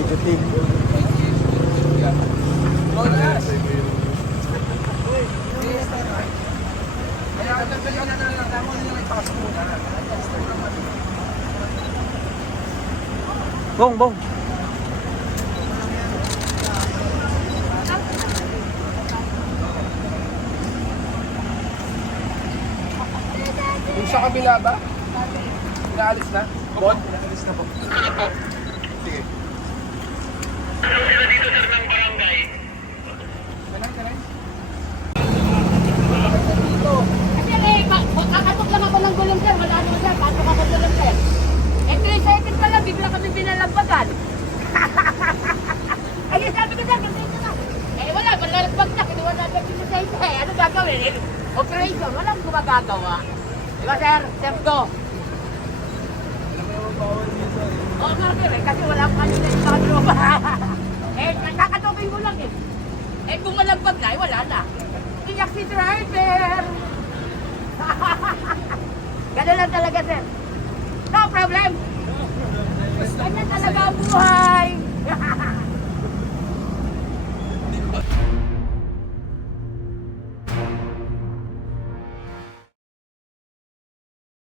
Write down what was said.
Bigotin. Bong, bong. Yung sa kabila ba? Inaalis na? Bon? Inaalis na po. Sige. Ano sila dito sir ng barangay? Kanay. Kasi kakatok lang ako ng gulong sir, wala naman sir, pasok ako gulong sir. Eh 3 seconds pa lang, bigla kami pinalampagan. Ay, sabi ko sir, ganito na. Eh wala, malalagbag na, kinuha natin yung lisensya eh. Ano gagawin? Eh, operation, walang gumagagawa. Diba sir? Step 2. Oo nga sir eh, kasi wala pa kanina yung mga tropa. Eh, nakatopin mo lang eh. Eh kung malagpag na, eh wala na. Iyak si driver. Ganun lang talaga sir. No problem.